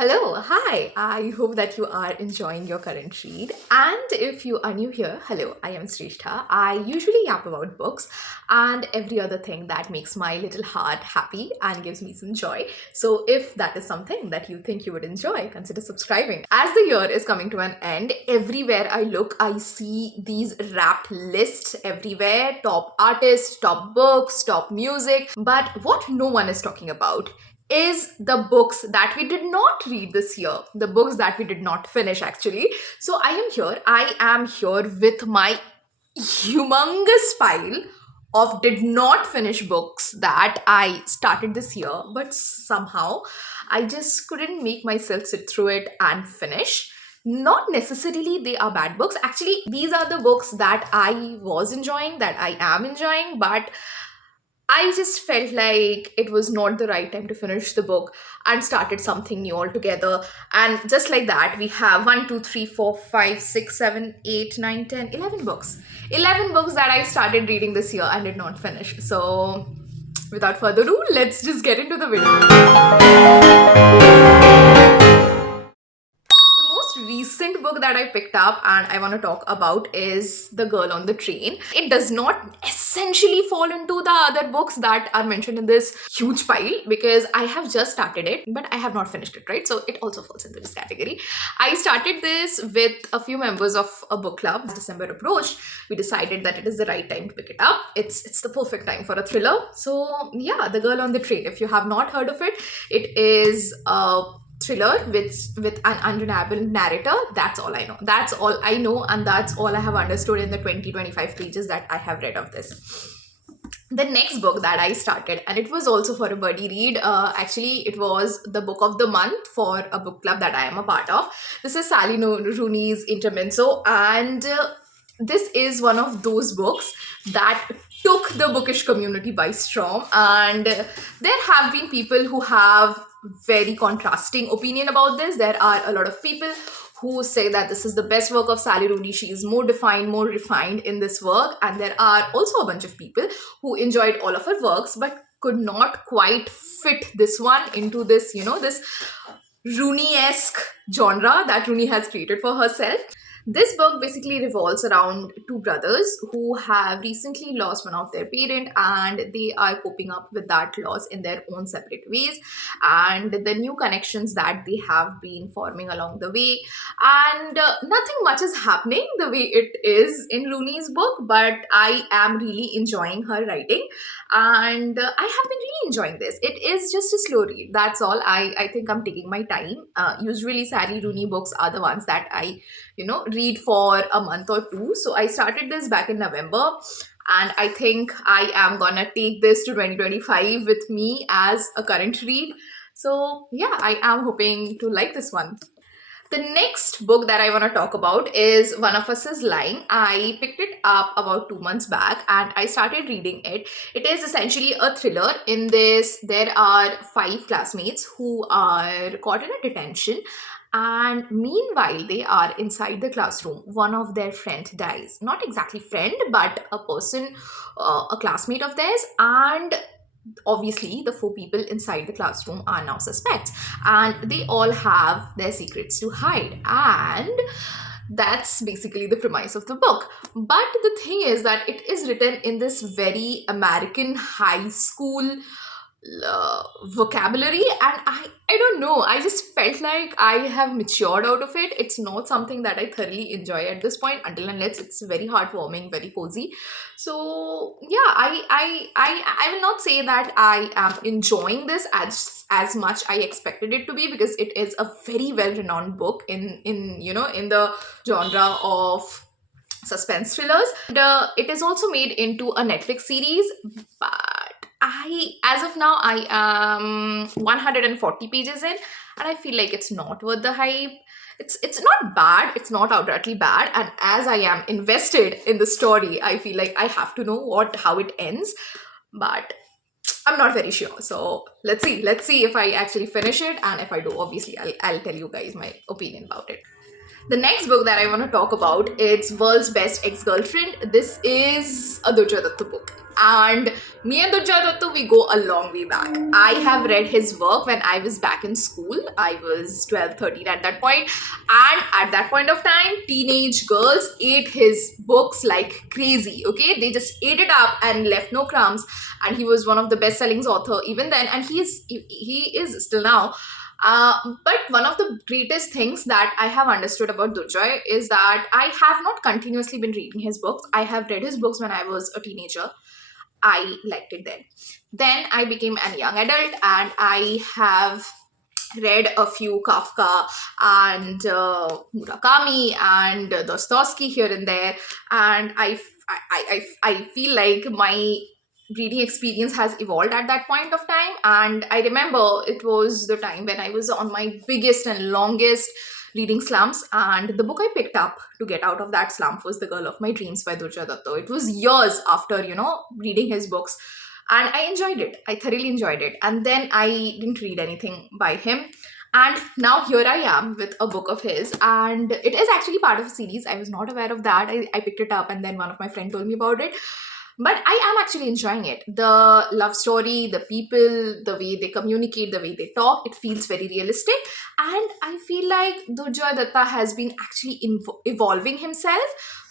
Hello, hi. I hope that you are enjoying your current read. And if you are new here, hello, I am Srishtha. I usually yap about books and every other thing that makes my little heart happy and gives me some joy. So if that is something that you think you would enjoy, consider subscribing. As the year is coming to an end, everywhere I look, I see these wrapped lists everywhere, top artists, top books, top music. But what no one is talking about is the books that we did not read this year, the books that we did not finish actually. So I am here with my humongous pile of did not finish books that I started this year, but somehow I just couldn't make myself sit through it and finish. Not necessarily they are bad books. Actually, these are the books that I was enjoying, that I am enjoying, but I just felt like it was not the right time to finish the book and started something new altogether. And just like that, we have 11 books. 11 books that I started reading this year and did not finish. So, without further ado, let's just get into the video. The most recent book that I picked up and I want to talk about is The Girl on the Train. It does not essentially fall into the other books that are mentioned in this huge pile because I have just started it, but I have not finished it, right? So it also falls into this category. I started this with a few members of a book club. As December approached, we decided that it is the right time to pick it up. It's the perfect time for a thriller. So yeah, The Girl on the Train. If you have not heard of it, it is a thriller with an undeniable narrator. That's all I know. That's all I know, and that's all I have understood in the 20-25 pages that I have read of this. The next book that I started, and it was also for a buddy read. Actually, it was the book of the month for a book club that I am a part of. This is Sally Rooney's Intermezzo, and this is one of those books that took the bookish community by storm. And there have been people who have very contrasting opinion about this. There are a lot of people who say that this is the best work of Sally Rooney. She is more defined, more refined in this work. And there are also a bunch of people who enjoyed all of her works but could not quite fit this one into this, this Rooney-esque genre that Rooney has created for herself. This book basically revolves around two brothers who have recently lost one of their parent, and they are coping up with that loss in their own separate ways, and the new connections that they have been forming along the way. And nothing much is happening the way it is in Rooney's book, but I am really enjoying her writing, and I have been really enjoying this. It is just a slow read. That's all. I think I'm taking my time. Usually Sally Rooney books are the ones that I read for a month or two. So I started this back in November, and I think I am gonna take this to 2025 with me as a current read. So yeah, I am hoping to like this one. The next book that I want to talk about is One of Us is Lying. I picked it up about 2 months back and I started reading it. It is essentially a thriller. In this, there are 5 classmates who are caught in a detention, and meanwhile they are inside the classroom, one of their friend dies. Not exactly friend, but a person, a classmate of theirs. And obviously the 4 people inside the classroom are now suspects, and they all have their secrets to hide. And that's basically the premise of the book. But the thing is that it is written in this very American high school vocabulary, and I don't know, I just felt like I have matured out of it. It's not something that I thoroughly enjoy at this point, until unless it's very heartwarming, very cozy. So yeah, I will not say that I am enjoying this as much I expected it to be, because it is a very well renowned book in the genre of suspense thrillers. And it is also made into a Netflix series, but as of now, I am 140 pages in, and I feel like it's not worth the hype. It's not bad. It's not outrightly bad. And as I am invested in the story, I feel like I have to know how it ends. But I'm not very sure. So let's see. Let's see if I actually finish it, and if I do, obviously I'll tell you guys my opinion about it. The next book that I want to talk about is World's Best Ex-Girlfriend. This is a Durjoy Datta book. And me and Durjoy Datta, we go a long way back. I have read his work when I was back in school. I was 12, 13 at that point. And at that point of time, teenage girls ate his books like crazy, okay? They just ate it up and left no crumbs. And he was one of the best-selling author even then. And he is still now. But one of the greatest things that I have understood about Durjoy is that I have not continuously been reading his books. I have read his books when I was a teenager. I liked it then. Then I became a young adult and I have read a few Kafka and Murakami and Dostoevsky here and there. And I feel like my reading experience has evolved at that point of time. And I remember it was the time when I was on my biggest and longest reading slumps, and the book I picked up to get out of that slump was The Girl of My Dreams by Durjoy Datta. It was years after reading his books, and I enjoyed it. I thoroughly enjoyed it. And then I didn't read anything by him, and now here I am with a book of his, and it is actually part of a series. I was not aware of that. I picked it up and then one of my friends told me about it, but I am actually enjoying it. The love story, the people, the way they communicate, the way they talk, it feels very realistic. And I feel like Durjoy Datta has been actually evolving himself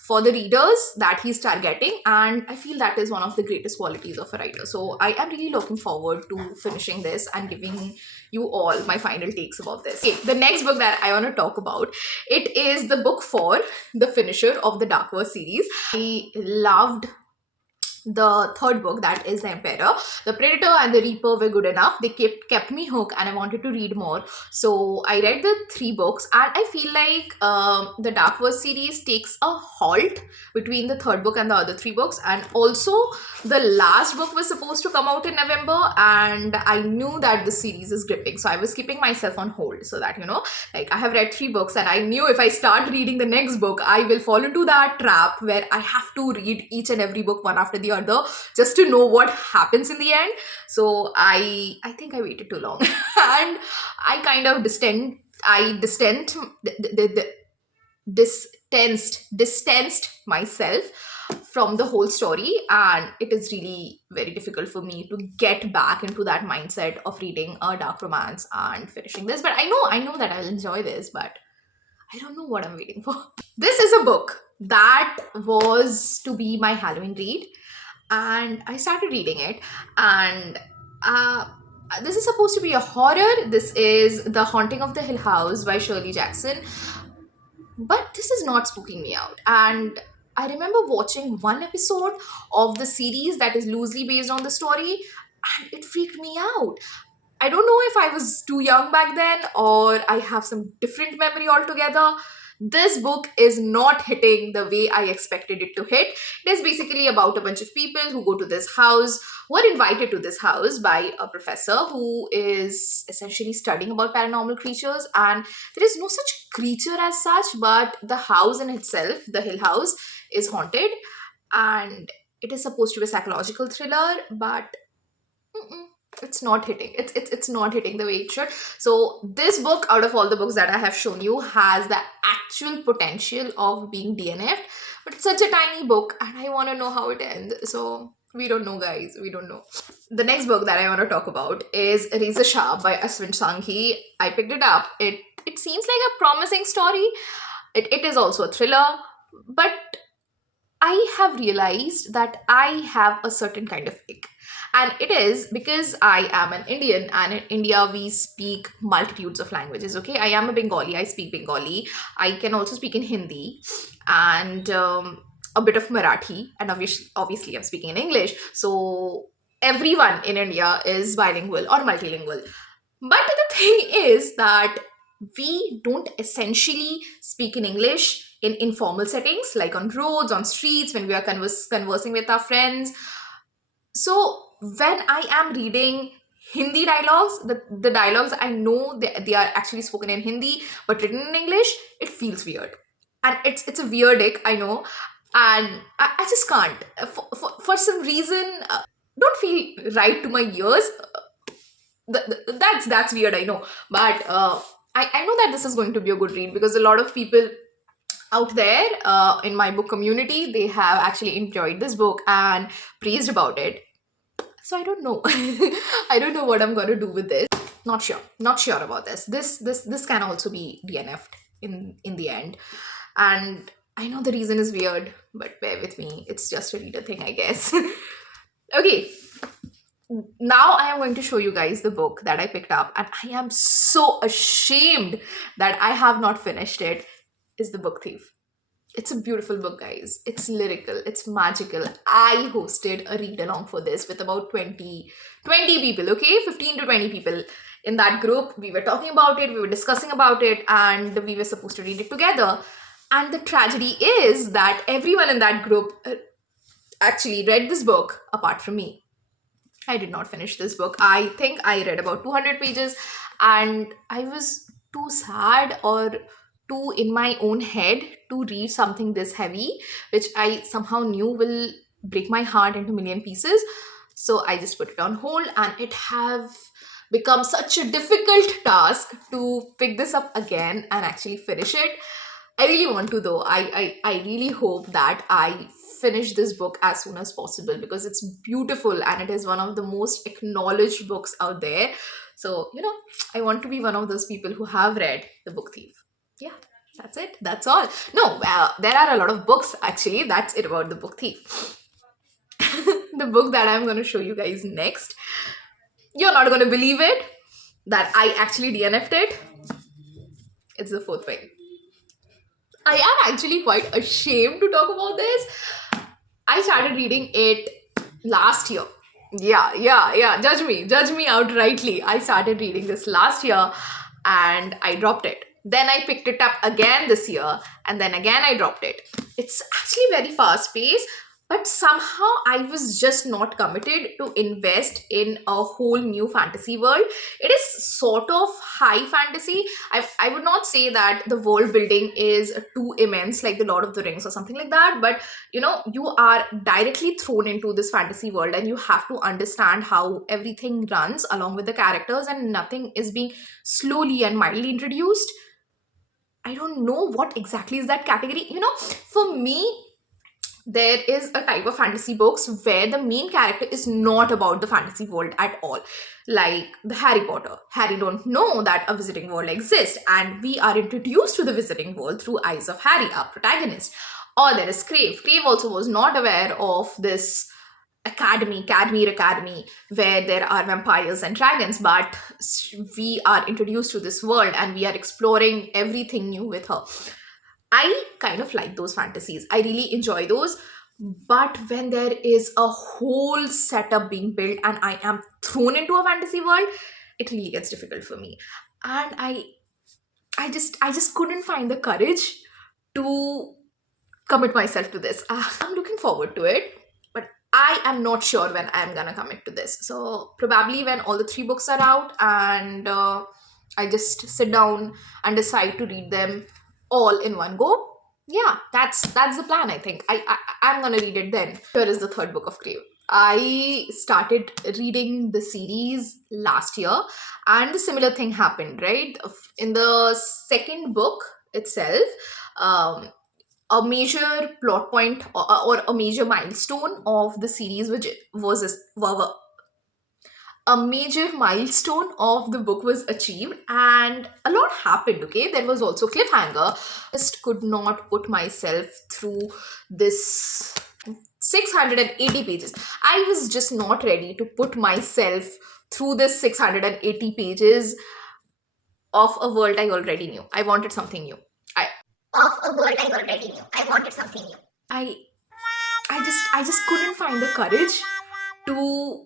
for the readers that he's targeting. And I feel that is one of the greatest qualities of a writer. So I am really looking forward to finishing this and giving you all my final takes about this. Okay, the next book that I want to talk about, it is the book 4, the finisher of the Dark Verse series. I loved the third book, that is The Emperor. The Predator and the Reaper were good enough. They kept me hooked and I wanted to read more. So I read the 3 books, and I feel like the Dark Verse series takes a halt between the third book and the other 3 books. And also the last book was supposed to come out in November, and I knew that the series is gripping. So I was keeping myself on hold so that, like I have read 3 books and I knew if I start reading the next book, I will fall into that trap where I have to read each and every book one after the other just to know what happens in the end. So I think I waited too long and I kind of distanced myself from the whole story, and it is really very difficult for me to get back into that mindset of reading a dark romance and finishing this. But I know that I'll enjoy this, but I don't know what I'm waiting for. This is a book that was to be my Halloween read, and I started reading it. And this is supposed to be a horror. This is The Haunting of the Hill House by Shirley Jackson. But this is not spooking me out. And I remember watching one episode of the series that is loosely based on the story, and it freaked me out. I don't know if I was too young back then or I have some different memory altogether. This book is not hitting the way I expected it to hit. It is basically about a bunch of people who go to this house, who are invited to this house by a professor who is essentially studying about paranormal creatures. And there is no such creature as such, but the house in itself, the Hill House, is haunted. And it is supposed to be a psychological thriller, but it's not hitting. It's not hitting the way it should. So this book, out of all the books that I have shown you, has the actual potential of being DNF'd, but it's such a tiny book and I want to know how it ends. So we don't know, guys. We don't know. The next book that I want to talk about is Reza Shah by Aswin Sanghi. I picked it up. It seems like a promising story. It is also a thriller, but I have realized that I have a certain kind of ick. And it is because I am an Indian, and in India we speak multitudes of languages, okay? I am a Bengali, I speak Bengali. I can also speak in Hindi and a bit of Marathi, and obviously I'm speaking in English. So everyone in India is bilingual or multilingual. But the thing is that we don't essentially speak in English in informal settings, like on roads, on streets, when we are conversing with our friends. So when I am reading Hindi dialogues, the dialogues I know they are actually spoken in Hindi but written in English, it feels weird. And it's a weird ick, I know. And I just can't. For some reason, don't feel right to my ears. That's weird, I know. But I know that this is going to be a good read because a lot of people out there in my book community, they have actually enjoyed this book and praised about it. So I don't know. I don't know what I'm gonna do with this. Not sure. Not sure about this. This can also be DNF'd in the end. And I know the reason is weird, but bear with me. It's just a reader thing, I guess. Okay. Now I am going to show you guys the book that I picked up, and I am so ashamed that I have not finished it. Is The Book Thief. It's a beautiful book, guys. It's lyrical, it's magical. I hosted a read along for this with about 20 people, okay? 15 to 20 people in that group. We were talking about it, we were discussing about it, and we were supposed to read it together. And the tragedy is that everyone in that group actually read this book apart from me. I did not finish this book. I think I read about 200 pages, and I was too sad or too in my own head to read something this heavy, which I somehow knew will break my heart into a million pieces. So I just put it on hold, and it have become such a difficult task to pick this up again and actually finish it. I really want to though. I really hope that I finish this book as soon as possible because it's beautiful and it is one of the most acknowledged books out there. So, I want to be one of those people who have read The Book Thief. Yeah, that's it. That's all. No, there are a lot of books actually. That's it about The Book Thief. The book that I'm going to show you guys next, you're not going to believe it, that I actually DNF'd it. It's The Fourth Wing. I am actually quite ashamed to talk about this. I started reading it last year. Yeah. Judge me outrightly. I started reading this last year and I dropped it. Then I picked it up again this year and then again I dropped it. It's actually very fast paced, but somehow I was just not committed to invest in a whole new fantasy world. It is sort of high fantasy. I would not say that the world building is too immense like the Lord of the Rings or something like that, but you are directly thrown into this fantasy world and you have to understand how everything runs along with the characters and nothing is being slowly and mildly introduced. I don't know what exactly is that category. For me, there is a type of fantasy books where the main character is not about the fantasy world at all. Like the Harry Potter. Harry don't know that a visiting world exists and we are introduced to the visiting world through eyes of Harry, our protagonist. Or there is Crave. Crave also was not aware of this academy, where there are vampires and dragons, but we are introduced to this world and we are exploring everything new with her. I kind of like those fantasies. I really enjoy those. But when there is a whole setup being built and I am thrown into a fantasy world, it really gets difficult for me. And I just couldn't find the courage to commit myself to this. I'm looking forward to it, but I am not sure when I'm gonna commit to this. So probably when all the 3 books are out and I just sit down and decide to read them all in one go. Yeah, that's the plan. I think I'm gonna read it then. Here is the 3rd book of Crave. I started reading the series last year and the similar thing happened, right? In the 2nd book itself, a major plot point or a major milestone of the series which was a major milestone of the book was achieved and a lot happened. Okay, there was also cliffhanger. Just could not put myself through this 680 pages. I was just not ready to put myself through this 680 pages of a world I already knew. I wanted something new. I just couldn't find the courage to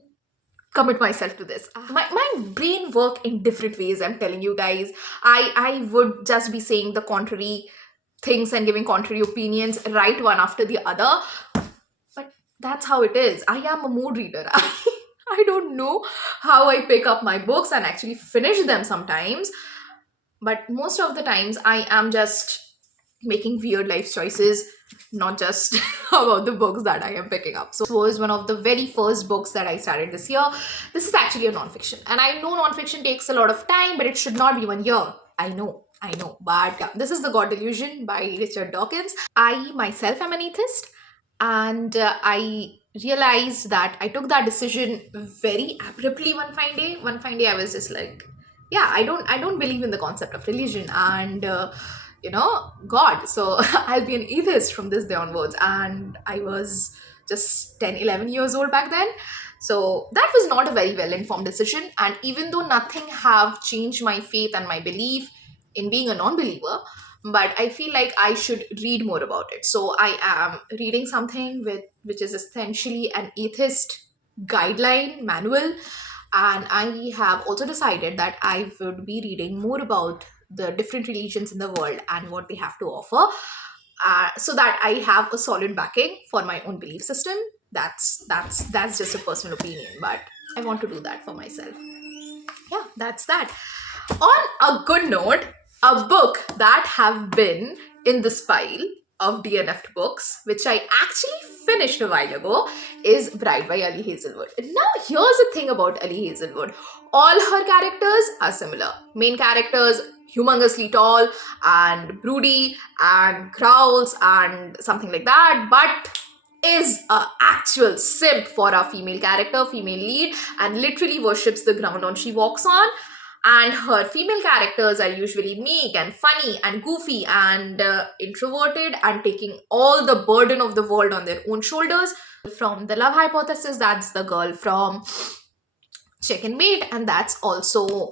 commit myself to this. My brain work in different ways, I'm telling you guys. I would just be saying the contrary things and giving contrary opinions right one after the other, but that's how it is. I am a mood reader. I don't know how I pick up my books and actually finish them sometimes, but most of the times I am just making weird life choices, not just about the books that I am picking up. So it was one of the very first books that I started this year. This is actually a non-fiction, and I know non-fiction takes a lot of time, but it should not be 1 year. I know. But yeah, this is The God Delusion by Richard Dawkins. I myself am an atheist, and I realized that I took that decision very abruptly one fine day. One fine day, I was just like, yeah, I don't believe in the concept of religion and God. So I'll be an atheist from this day onwards. And I was just 10, 11 years old back then. So that was not a very well informed decision. And even though nothing have changed my faith and my belief in being a non believer, but I feel like I should read more about it. So I am reading something which is essentially an atheist guideline manual, and I have also decided that I would be reading more about the different religions in the world and what they have to offer, so that I have a solid backing for my own belief system. That's just a personal opinion, but I want to do that for myself. Yeah, that's that. On a good note, a book that have been in this pile of DNF'd books, which I actually finished a while ago, is Bride by Ali Hazelwood. Now, here's the thing about Ali Hazelwood. All her characters are similar. Main characters, humongously tall and broody and growls and something like that, but is a actual simp for a female character, female lead, and literally worships the ground on she walks on. And her female characters are usually meek and funny and goofy and introverted and taking all the burden of the world on their own shoulders. From The Love Hypothesis, that's the girl from Check and Mate, and that's also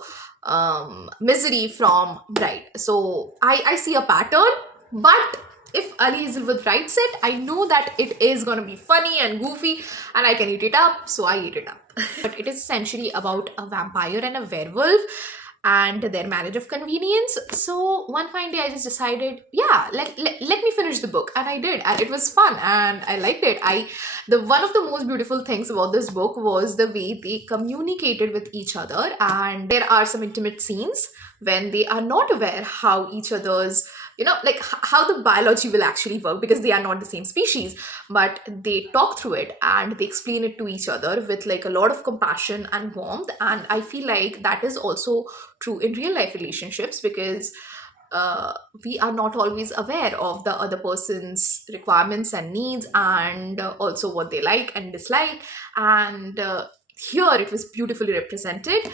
Misery from Bride. So I see a pattern, but if Ali Hazelwood writes it, I know that it is gonna be funny and goofy and I can eat it up, so I eat it up. But it is essentially about a vampire and a werewolf and their marriage of convenience. So one fine day I just decided, yeah, let me finish the book, and I did, and it was fun and I liked it. The one of the most beautiful things about this book was the way they communicated with each other, and there are some intimate scenes when they are not aware how each other's, like how the biology will actually work, because they are not the same species, but they talk through it and they explain it to each other with like a lot of compassion and warmth. And I feel like that is also true in real life relationships, because we are not always aware of the other person's requirements and needs, and also what they like and dislike. And here it was beautifully represented.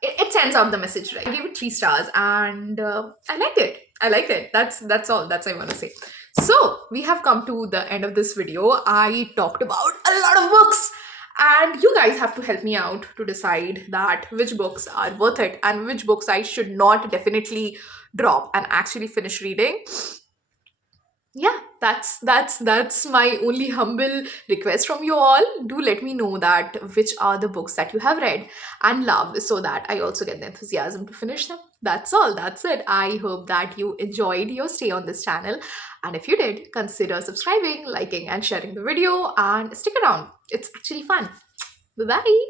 It sends out the message right. I gave it 3 stars, and I liked it. That's all. That's I want to say. So we have come to the end of this video. I talked about a lot of books, and you guys have to help me out to decide that which books are worth it and which books I should not definitely drop and actually finish reading. Yeah, that's my only humble request from you all. Do let me know that which are the books that you have read and love, so that I also get the enthusiasm to finish them. That's all. That's it. I hope that you enjoyed your stay on this channel, and if you did, consider subscribing, liking and sharing the video, and stick around. It's actually fun. Bye bye.